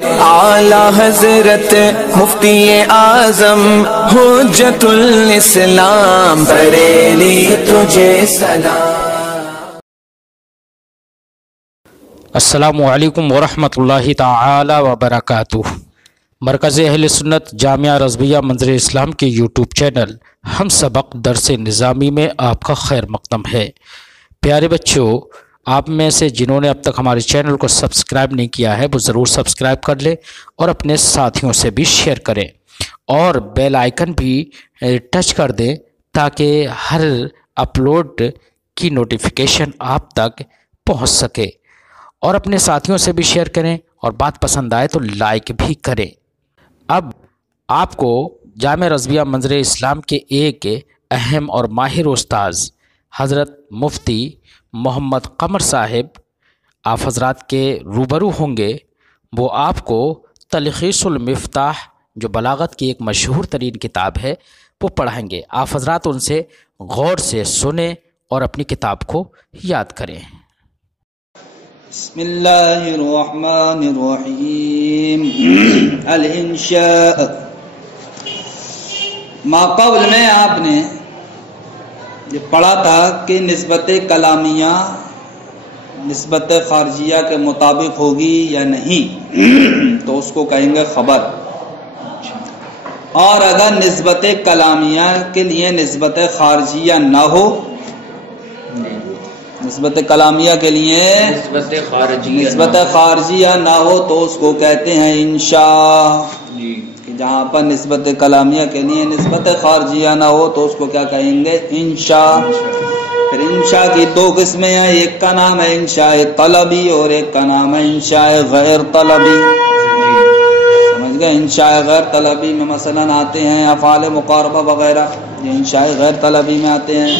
اعلی حضرت مفتی اعظم حجت الاسلام بریلی تجھے سلام۔ السلام علیکم ورحمۃ اللہ تعالی وبرکاتہ۔ مرکز اہل سنت جامعہ رضویہ منظر اسلام کے یوٹیوب چینل ہم سبق درس نظامی میں آپ کا خیر مقدم ہے۔ پیارے بچوں، آپ میں سے جنہوں نے اب تک ہمارے چینل کو سبسکرائب نہیں کیا ہے وہ ضرور سبسکرائب کر لیں اور اپنے ساتھیوں سے بھی شیئر کریں اور بیل آئیکن بھی ٹچ کر دیں تاکہ ہر اپلوڈ کی نوٹیفیکیشن آپ تک پہنچ سکے، اور اپنے ساتھیوں سے بھی شیئر کریں اور بات پسند آئے تو لائک بھی کریں۔ اب آپ کو جامعہ رضویہ منظر اسلام کے ایک اہم اور ماہر استاذ حضرت مفتی محمد قمر صاحب آپ حضرات کے روبرو ہوں گے۔ وہ آپ کو تلخیص المفتاح جو بلاغت کی ایک مشہور ترین کتاب ہے وہ پڑھائیں گے۔ آپ حضرات ان سے غور سے سنیں اور اپنی کتاب کو یاد کریں۔ بسم اللہ الرحمن الرحیم۔ الانشاء، ما قبل میں آپ نے یہ پڑھا تھا کہ نسبت کلامیہ نسبت خارجیہ کے مطابق ہوگی یا نہیں تو اس کو کہیں گے خبر، اور اگر نسبت کلامیہ کے لیے نسبت خارجیہ نہ ہو، نسبت کلامیہ کے لیے نسبت خارجیہ نہ ہو تو اس کو کہتے ہیں انشاء۔ کہ جہاں پر نسبت کلامیہ کے لیے نسبت خارجیہ نہ ہو تو اس کو کیا کہیں گے؟ انشاء۔ پھر انشاء کی دو قسمیں ہیں، ایک کا نام ہے انشاء طلبی اور ایک کا نام ہے انشاء غیر طلبی۔ سمجھ گئے؟ انشاء غیر طلبی میں مثلا آتے ہیں افعال مقاربہ وغیرہ، یہ انشاء غیر طلبی میں آتے ہیں،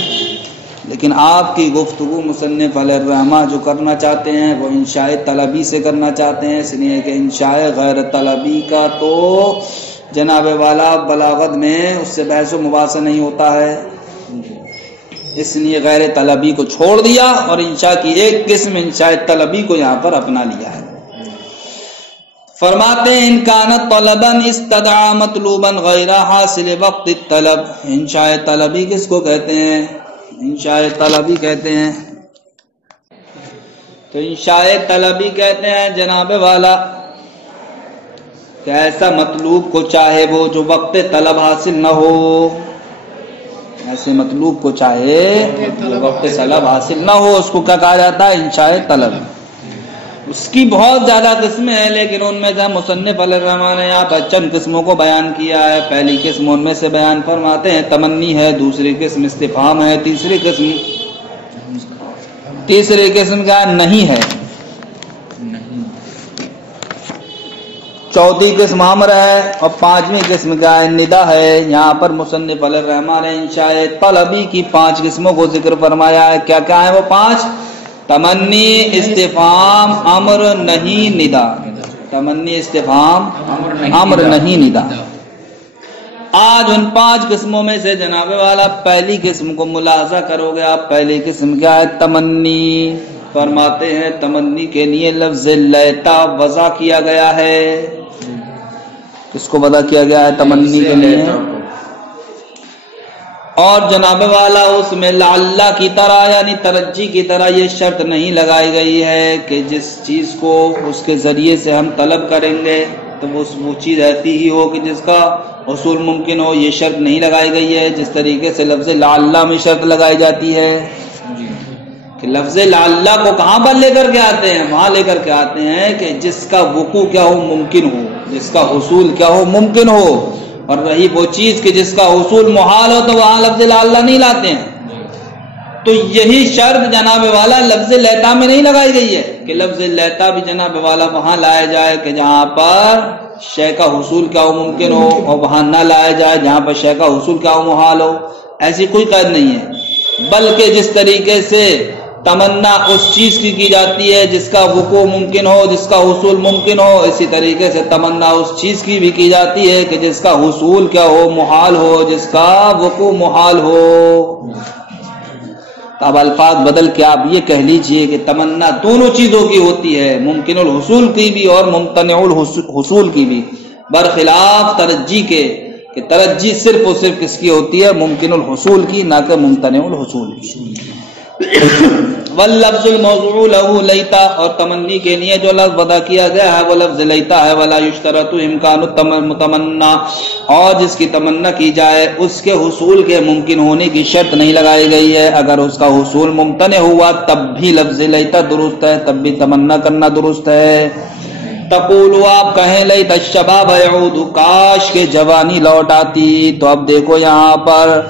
لیکن آپ کی گفتگو مصنف علیہ الرحمہ جو کرنا چاہتے ہیں وہ انشاء طلبی سے کرنا چاہتے ہیں، اس لیے کہ انشاء غیر طلبی کا تو جناب والا بلاغت میں اس سے بحث و مباحثہ نہیں ہوتا ہے، اس لیے غیر طلبی کو چھوڑ دیا اور انشاء کی ایک قسم انشاء طلبی کو یہاں پر اپنا لیا ہے۔ فرماتے ہیں ان کانت طلبا استدعا مطلوبا غیر حاصل وقت الطلب۔ انشاء طلبی کس کو کہتے ہیں؟ انشاء طلبی کہتے ہیں، تو انشاء طلبی کہتے ہیں جناب والا کہ ایسا مطلوب کو چاہے وہ جو وقت طلب حاصل نہ ہو، ایسے مطلوب کو چاہے جو وقت طلب حاصل نہ ہو اس کو کیا کہا جاتا ہے؟ انشاء طلب۔ اس کی بہت زیادہ قسمیں ہیں لیکن ان میں جب مصنف علیہ الرحمٰن نے یہاں پر چند قسموں کو بیان کیا ہے۔ پہلی قسم ان میں سے بیان فرماتے ہیں تمنی ہے، دوسری قسم استفہام ہے، تیسری قسم کیا نہیں ہے، چوتھی قسم امر ہے، اور پانچویں قسم کیا ہے؟ ندا ہے۔ یہاں پر مصنف علیہ الرحمٰن نے انشاء طلبی کی 5 قسموں کو ذکر فرمایا ہے۔ کیا کیا ہے وہ 5؟ تمنی، استفہام، امر، نہیں، ندا۔ تمنی، استفہام، امر، نہیں، ندا۔ آج ان 5 قسموں میں سے جناب والا پہلی قسم کو ملاحظہ کرو گے آپ۔ پہلی قسم کیا ہے؟ تمنی۔ فرماتے ہیں تمنی کے لیے لفظ لیتا وضع کیا گیا ہے۔ کس کو وضع کیا گیا ہے تمنی کے لیے؟ اور جناب والا اس میں لعل کی طرح یعنی ترجی کی طرح یہ شرط نہیں لگائی گئی ہے کہ جس چیز کو اس کے ذریعے سے ہم طلب کریں گے تو وہ چیز ایسی ہی ہو کہ جس کا حصول ممکن ہو، یہ شرط نہیں لگائی گئی ہے۔ جس طریقے سے لفظ لعل میں شرط لگائی جاتی ہے کہ لفظ لعل کو کہاں پر لے کر کے آتے ہیں؟ وہاں لے کر کے آتے ہیں کہ جس کا وقوع کیا ہو؟ ممکن ہو، جس کا حصول کیا ہو؟ ممکن ہو۔ اور رہی وہ چیز کہ جس کا حصول محال ہو تو وہاں لفظ لعل نہیں لاتے ہیں۔ تو یہی شرط جناب والا لفظ لیتا میں نہیں لگائی گئی ہے کہ لفظ لیتا بھی جناب والا وہاں لایا جائے کہ جہاں پر شے کا حصول کیا ہو؟ ممکن ہو، اور وہاں نہ لایا جائے جہاں پر شے کا حصول کیا ہو؟ محال ہو۔ ایسی کوئی قید نہیں ہے، بلکہ جس طریقے سے تمنا اس چیز کی جاتی ہے جس کا وقوع ممکن ہو، جس کا حصول ممکن ہو، اسی طریقے سے تمنا اس چیز کی بھی کی جاتی ہے کہ جس کا حصول کیا ہو؟ محال ہو، جس کا وقوع محال ہو۔ اب الفاظ بدل کے آپ یہ کہہ لیجئے کہ تمنا دونوں چیزوں کی ہوتی ہے، ممکن الحصول کی بھی اور ممتنع الحصول کی بھی، برخلاف ترجی کے کہ ترجی صرف اور صرف کس کی ہوتی ہے؟ ممکن الحصول کی، نہ کہ ممتنع الحصول کی۔ واللفظ الموضوع له لیتا، اور تمنی کے لیے جو لفظ ادا کیا گیا ہے وہ لفظ لیتا ہے۔ ولا یشترط امکان المتمنا، اور جس کی تمنا کی جائے اس کے حصول کے ممکن ہونے کی شرط نہیں لگائی گئی ہے، اگر اس کا حصول ممتنع ہوا تب بھی لفظ لیتا درست ہے، تب بھی تمنا کرنا درست ہے۔ تقول، آپ کہیں لیت الشباب یعود، کاش کے جوانی لوٹ آتی۔ تو اب دیکھو یہاں پر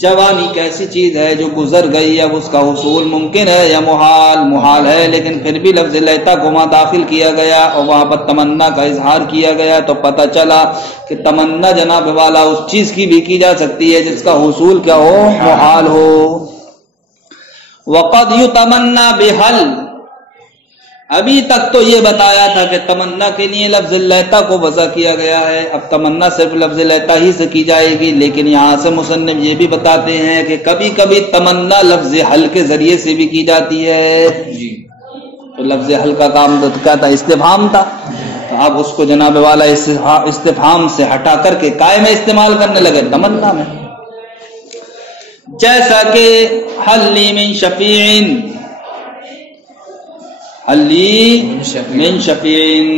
جوانی کیسی چیز ہے جو گزر گئی، اب اس کا حصول ممکن ہے یا محال؟ محال ہے، لیکن پھر بھی لفظ لیتا کو وہاں داخل کیا گیا اور وہاں پر تمنا کا اظہار کیا گیا، تو پتہ چلا کہ تمنا جناب والا اس چیز کی بھی کی جا سکتی ہے جس کا حصول کیا ہو؟ محال ہو۔ وقد یتمنا بحل، ابھی تک تو یہ بتایا تھا کہ تمنا کے لیے لفظ لیتا کو وضع کیا گیا ہے، اب تمنا صرف لفظ لیتا ہی سے کی جائے گی، لیکن یہاں سے مصنف یہ بھی بتاتے ہیں کہ کبھی کبھی تمنا لفظ حل کے ذریعے سے بھی کی جاتی ہے۔ تو لفظ حل کا کام کیا تھا؟ استفہام تھا، تو اب اس کو جناب والا استفہام سے ہٹا کر کے قائم استعمال کرنے لگے تمنا میں، جیسا کہ حلی من شفیعین، حلی من شفیعین،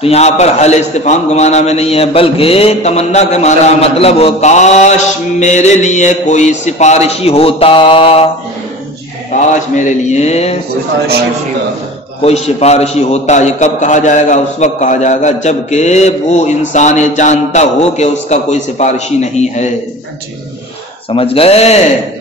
تو یہاں پر حل استفہام کے معنی میں نہیں ہے بلکہ تمنا کے معنی مطلب ہو کاش میرے لیے کوئی سفارشی ہوتا، کاش میرے لیے کوئی سفارشی ہوتا۔ یہ کب کہا جائے گا؟ اس وقت کہا جائے گا جبکہ وہ انسان جانتا ہو کہ اس کا کوئی سفارشی نہیں ہے۔ سمجھ گئے؟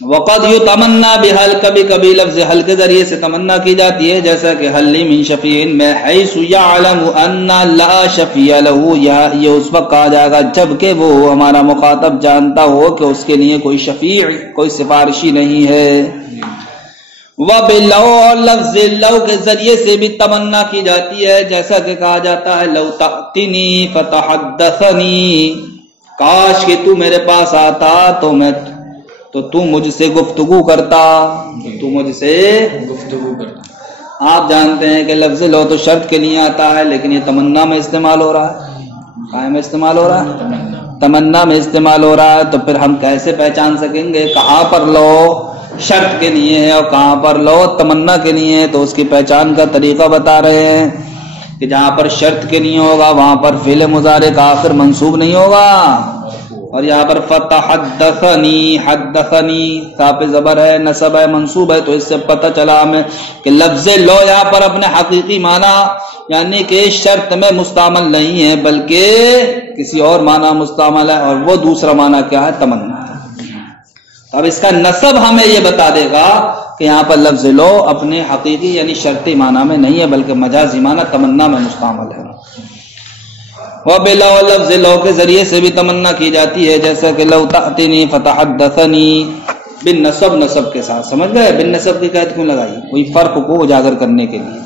وقد یتمنا بحل، کبھی کبھی لفظ حل کے ذریعے سے تمنا کی جاتی ہے، جیسا کہ حلی من شفیع میں حیث یعلم ان لا شفیع له، یہ اس وقت کہا جائے گا جبکہ وہ ہمارا مخاطب جانتا ہو کہ اس کے لیے کوئی شفیع، کوئی سفارشی نہیں ہے۔ وبلو، اور لفظ لو کے ذریعے سے بھی تمنا کی جاتی ہے، جیسا کہ کہا جاتا ہے لو تأتنی فتحدثنی، کاش کہ تو میرے پاس آتا تو تو مجھ سے گفتگو کرتا، تو مجھ سے گفتگو کرتا۔ آپ جانتے ہیں کہ لفظ لو تو شرط کے لیے آتا ہے، لیکن یہ تمنا میں استعمال ہو رہا ہے، کہاں میں استعمال ہو رہا ہے؟ تمنا میں استعمال ہو رہا ہے، تو پھر ہم کیسے پہچان سکیں گے کہاں پر لو شرط کے لیے ہے اور کہاں پر لو تمنا کے لیے ہے؟ تو اس کی پہچان کا طریقہ بتا رہے ہیں کہ جہاں پر شرط کے لیے ہوگا وہاں پر فعل مضارع کا آخر منصوب نہیں ہوگا، اور یہاں پر فتحدثنی، حدثنی تاپ زبر ہے، نصب ہے، منصوب ہے، تو اس سے پتہ چلا ہمیں کہ لفظ لو یہاں پر اپنے حقیقی معنی یعنی کہ شرط میں مستعمل نہیں ہے بلکہ کسی اور معنی مستعمل ہے، اور وہ دوسرا معنی کیا ہے؟ تمنا۔ اب اس کا نصب ہمیں یہ بتا دے گا کہ یہاں پر لفظ لو اپنے حقیقی یعنی شرطی معنی میں نہیں ہے بلکہ مجازی معنی تمنا میں مستعمل ہے۔ وبلو، لفظ لو کے ذریعے سے بھی تمنا کی جاتی ہے، جیسا کہ لو تأتنی فتحدثنی بالنسب، نسب کے ساتھ۔ سمجھ گئے؟ بالنسب کی قید کیوں لگائی؟ کوئی فرق کو اجاگر کرنے کے لیے۔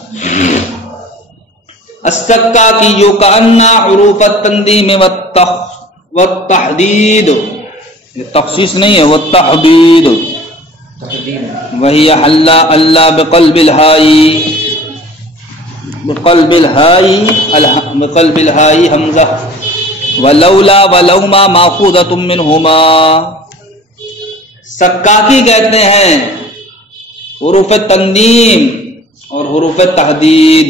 السکاکی کأن حروف التنظیم والتحدید، یہ تخصیص نہیں ہے، والتحدید، وہی حلا اللہ بقلب الہائی، بقلب الہائی حمزہ، ولولا ولوما ماخوذۃ منہما۔ سکاکی کہتے ہیں حروف تنظیم اور حروف تحدید،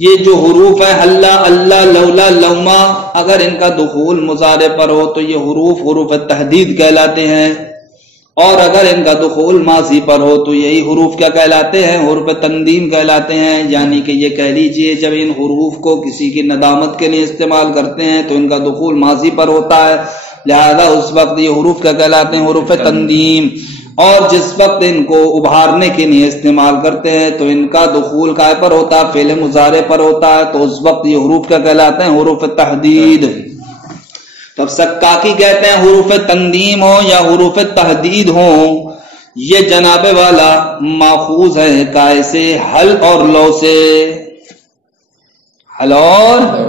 یہ جو حروف ہے حلا، اللہ، لولا، لوما، اگر ان کا دخول مضارع پر ہو تو یہ حروف تحدید کہلاتے ہیں، اور اگر ان کا دخول ماضی پر ہو تو یہی حروف کیا کہلاتے ہیں؟ حروف تنظیم کہلاتے ہیں۔ یعنی کہ یہ کہہ لیجئے جب ان حروف کو کسی کی ندامت کے لیے استعمال کرتے ہیں تو ان کا دخول ماضی پر ہوتا ہے، لہذا اس وقت یہ حروف کیا کہلاتے ہیں؟ حروف تنظیم۔ اور جس وقت ان کو ابھارنے کے لیے استعمال کرتے ہیں تو ان کا دخول کائے پر ہوتا ہے؟ فعل مضارع پر ہوتا ہے، تو اس وقت یہ حروف کیا کہلاتے ہیں؟ حروف تحدید۔ تو اب سکاکی کہتے ہیں حروف تنظیم ہو یا حروف تحدید ہو، یہ جناب والا ماخوذ ہے کائے سے؟ حل اور لو سے، حل اور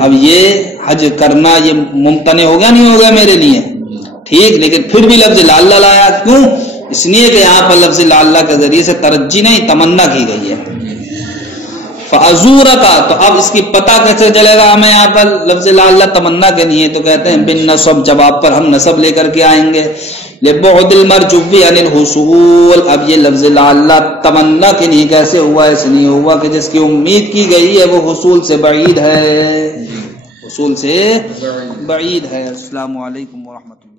اب یہ حج کرنا یہ ممتنع ہو گیا نہیں ہو گیا میرے لیے؟ ٹھیک، لیکن پھر بھی لفظ لعل لایا، کیوں؟ اس لیے کہ یہاں پر لفظ لعل کے ذریعے سے ترجی نہیں تمنا کی گئی ہے۔ فَأَزُورَكَ، تو اب اس کی پتہ کیسے چلے گا ہمیں؟ یہاں پر لفظ لعل تمنا کے نہیں ہے، تو کہتے ہیں بن نصب، جواب پر ہم نصب لے کر کے آئیں گے۔ لِبُعْدِ الْمَرْجُوِّ عَنِ الْحُصُولِ، اب یہ لفظ لعل تمنا کے نہیں کیسے ہوا؟ اس لیے ہوا کہ جس کی امید کی گئی ہے وہ حصول سے بعید ہے، حصول سے بعید ہے۔ السلام علیکم ورحمۃ اللہ۔